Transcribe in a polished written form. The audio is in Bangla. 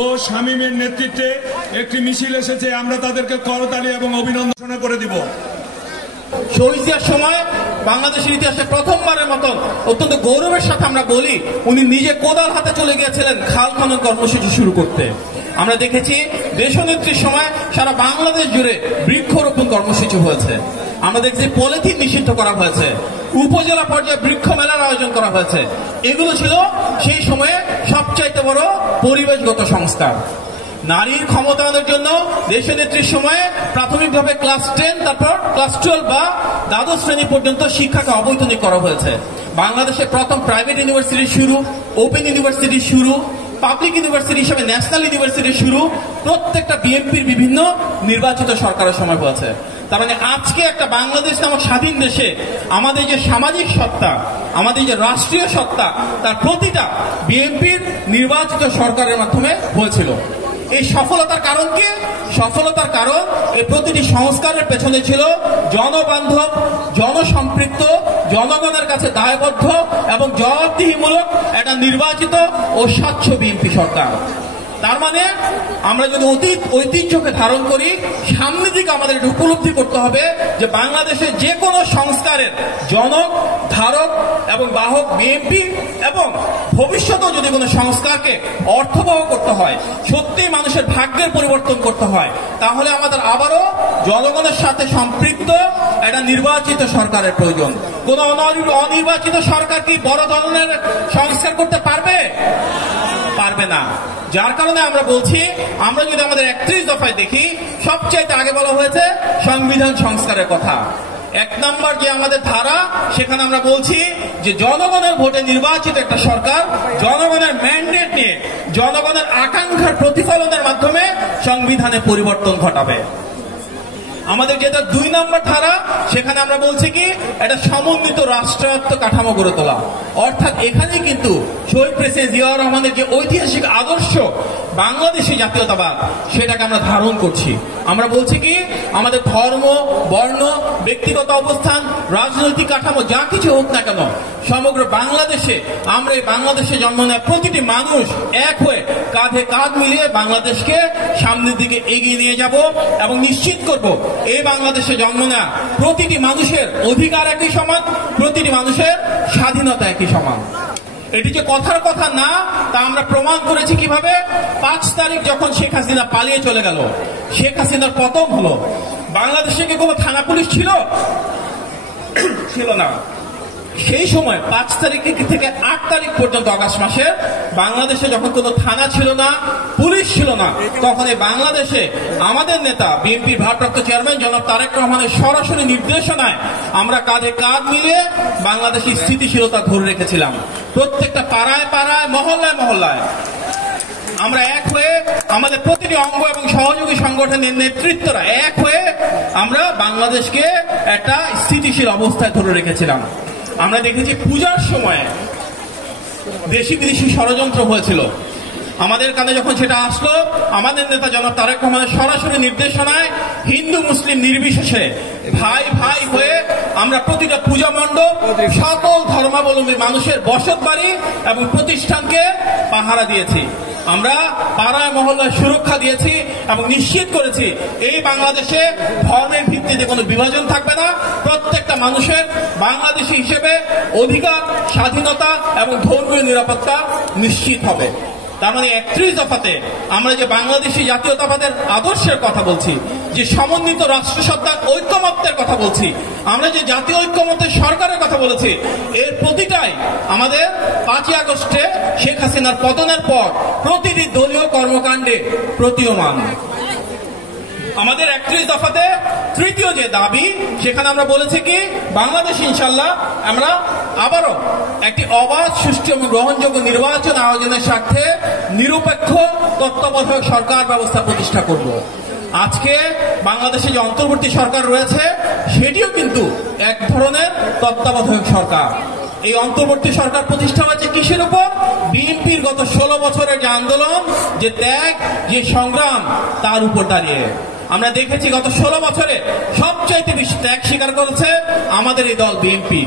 ও শামীমের নেতৃত্বে একটি মিছিল এসেছে। আমরা তাদেরকে করতালি এবং অভিনন্দন করে দিব। শহীদ জিয়ার সময় বাংলাদেশের ইতিহাসে প্রথমবারের মতন অত্যন্ত গৌরবের সাথে আমরা বলি, উনি নিজে কোদাল হাতে চলে গিয়েছিলেন খাল খনন কর্মসূচি শুরু করতে। আমরা দেখেছি দেশনেত্রীর সময় সারা বাংলাদেশ জুড়ে বৃক্ষরোপণ কর্মসূচি হয়েছে। আমরা দেখছি পলিথিন নিষিদ্ধ করা হয়েছে, উপজেলা পর্যায়ে বৃক্ষ মেলার আয়োজন করা হয়েছে। এগুলো ছিল সেই সময়ে সবচাইতে বড় পরিবেশগত সংস্কার। নারীর ক্ষমতায়নের জন্য দেশনেত্রীর সময়ে প্রাথমিকভাবে ক্লাস 10 তারপর ক্লাস 12 বা দ্বাদশ শ্রেণী পর্যন্ত শিক্ষাকে অবৈতনিক করা হয়েছে। বাংলাদেশে প্রথম প্রাইভেট ইউনিভার্সিটি শুরু, ওপেন ইউনিভার্সিটি শুরু, পাবলিক ইউনিভার্সিটি হিসেবে ন্যাশনাল ইউনিভার্সিটি শুরু, প্রত্যেকটা বিএনপির বিভিন্ন নির্বাচিত সরকারের সময় হয়েছে। তার মানে আজকে একটা বাংলাদেশ নামক স্বাধীন দেশে আমাদের যে সামাজিক সত্তা, আমাদের যে রাষ্ট্রীয় সত্তা, তার প্রতিটা বিএনপির নির্বাচিত সরকারের মাধ্যমে হয়েছিল। এই সফলতার কারণ কি? সফলতার কারণ এই প্রতিটি সংস্কারের পেছনে ছিল জনবান্ধব, জনসম্পৃক্ত, জনগণের কাছে দায়বদ্ধ এবং জবাবদিহিমূলক একটা নির্বাচিত ও স্বচ্ছ বিএনপি সরকার। তার মানে আমরা যদি ঐতিহ্যকে ধারণ করি, সামনের দিকে আমাদের উপলব্ধি করতে হবে যে বাংলাদেশের যে কোনো সংস্কারের জনক, ধারক এবং বাহক বিএনপি, এবং ভবিষ্যতেও যদি কোনো সংস্কারকে অর্থবহ করতে হয়, সত্যি মানুষের ভাগ্যের পরিবর্তন করতে হয়, তাহলে আমাদের আবারও জনগণের সাথে সম্পৃক্ত একটা নির্বাচিত সরকারের প্রয়োজন। কোন অনির্বাচিত সরকার কি বড় ধরনের সংস্কার করতে পারবে? পারবে না। যার কারণে আমরা বলছি, আমরা যদি আমাদের 31 দফায় দেখি, সবচাইতে আগে বলা হয়েছে সংবিধান সংস্কারের কথা। 1 নম্বর যে আমাদের ধারা, সেখানে আমরা বলছি যে জনগণের ভোটে নির্বাচিত একটা সরকার জনগণের ম্যান্ডেট নিয়ে জনগণের আকাঙ্ক্ষার প্রতিফলনের মাধ্যমে সংবিধানে পরিবর্তন ঘটাবে। আমাদের যেটা 2 নম্বর ধারা, সেখানে আমরা বলছি কি একটা সমন্বিত রাষ্ট্রায়ত্ত কাঠামো গড়ে তোলা। অর্থাৎ এখানে কিন্তু শহীদ প্রেসিডেন্ট জিয়াউর রহমানের যে ঐতিহাসিক আদর্শ বাংলাদেশি জাতীয়তাবাদ, সেটাকে আমরা ধারণ করছি। আমরা বলছি কি আমাদের ধর্ম, বর্ণ, ব্যক্তিগত অবস্থান, রাজনৈতিক কাঠামো যা কিছু হোক না কেন, সমগ্র বাংলাদেশে আমরা এই বাংলাদেশে জন্ম নেওয়া প্রতিটি মানুষ এক হয়ে কাঁধে কাঁধ মিলিয়ে বাংলাদেশকে সামনের দিকে এগিয়ে নিয়ে যাব এবং নিশ্চিত করব এই বাংলাদেশে জন্ম নেওয়া প্রতিটি মানুষের অধিকার একই সমান, প্রতিটি মানুষের স্বাধীনতা একই সমান। এটি যে কথার কথা না, তা আমরা প্রমাণ করেছি কিভাবে? 5 তারিখ যখন শেখ হাসিনা পালিয়ে চলে গেল, শেখ হাসিনার পতন হলো, বাংলাদেশে কি কোনো থানা পুলিশ ছিল? ছিল না। সেই সময় 5 তারিখ থেকে 8 তারিখ পর্যন্ত আগস্ট মাসে বাংলাদেশে যখন কোনো থানা ছিল না, পুলিশ ছিল না, তখন এই বাংলাদেশে আমাদের নেতা বিএনপির ভারপ্রাপ্ত চেয়ারম্যান জনাব তারেক রহমানের সরাসরি নির্দেশনায় আমরা কাঁধে কাঁধ মিলিয়ে বাংলাদেশের স্থিতিশীলতা ধরে রেখেছিলাম। প্রত্যেকটা পাড়ায় পাড়ায়, মহল্লায় মহল্লায় আমরা এক হয়ে, আমাদের প্রতিটি অঙ্গ এবং সহযোগী সংগঠনের নেতৃত্বরা এক হয়ে আমরা বাংলাদেশকে একটা স্থিতিশীল অবস্থায় ধরে রেখেছিলাম। আমরা দেখেছি পূজার সময় দেশি বিদেশি ষড়যন্ত্র হয়েছিল। আমাদের কানে যখন সেটা আসলো, আমাদের নেতা জনাব তারেক রহমানের সরাসরি নির্দেশনায় হিন্দু মুসলিম নির্বিশেষে ভাই ভাই হয়ে আমরা প্রতিটা পূজা মণ্ডপ, সকল ধর্মাবলম্বী মানুষের বসত বাড়ি এবং প্রতিষ্ঠানকে পাহারা দিয়েছি। আমরা পাড়ায় মহল্লায় সুরক্ষা দিয়েছি এবং নিশ্চিত করেছি এই বাংলাদেশে ধর্মের ভিত্তিতে কোনো বিভাজন থাকবে না। প্রত্যেকটা মানুষের বাংলাদেশী হিসেবে অধিকার, স্বাধীনতা এবং ধর্মীয় নিরাপত্তা নিশ্চিত হবে। তার মানে 31 দফাতে আমরা যে বাংলাদেশী জাতীয়তাবাদের আদর্শের কথা বলছি, যে সমন্বিত রাষ্ট্রসত্তার ঐক্যমত্যের কথা বলছি, আমরা যে জাতীয় ঐক্যমত্যের সরকারের কথা বলেছি, এর প্রতিটাই আমাদের 5ই আগস্টে শেখ হাসিনার পতনের পর প্রতিটি দলীয় কর্মকাণ্ডে প্রতীয়মান। আমাদের 31 দফাতে তৃতীয় যে দাবি, সেখানে আমরা বলেছি কি বাংলাদেশ ইনশাল্লাহ আমরা আবারও একটি অবাধ, সুষ্ঠু এবং গ্রহণযোগ্য নির্বাচন আয়োজনের স্বার্থে নিরপেক্ষ তত্ত্বাবধায়ক সরকার ব্যবস্থা প্রতিষ্ঠা করব। আজকে বাংলাদেশে যে অন্তর্বর্তী সরকার রয়েছে, সেটিও কিন্তু এক ধরনের তত্ত্বাবধায়ক সরকার। এই অন্তর্বর্তী সরকার প্রতিষ্ঠা হয়েছে কিসের উপর? বিএনপির গত 16 বছরের যে আন্দোলন, যে ত্যাগ, যে সংগ্রাম, তার উপর দাঁড়িয়ে আমরা দেখেছি গত 16 বছরে সবচাইতে বেশি ত্যাগ স্বীকার করেছে আমাদের এই দল বিএনপি।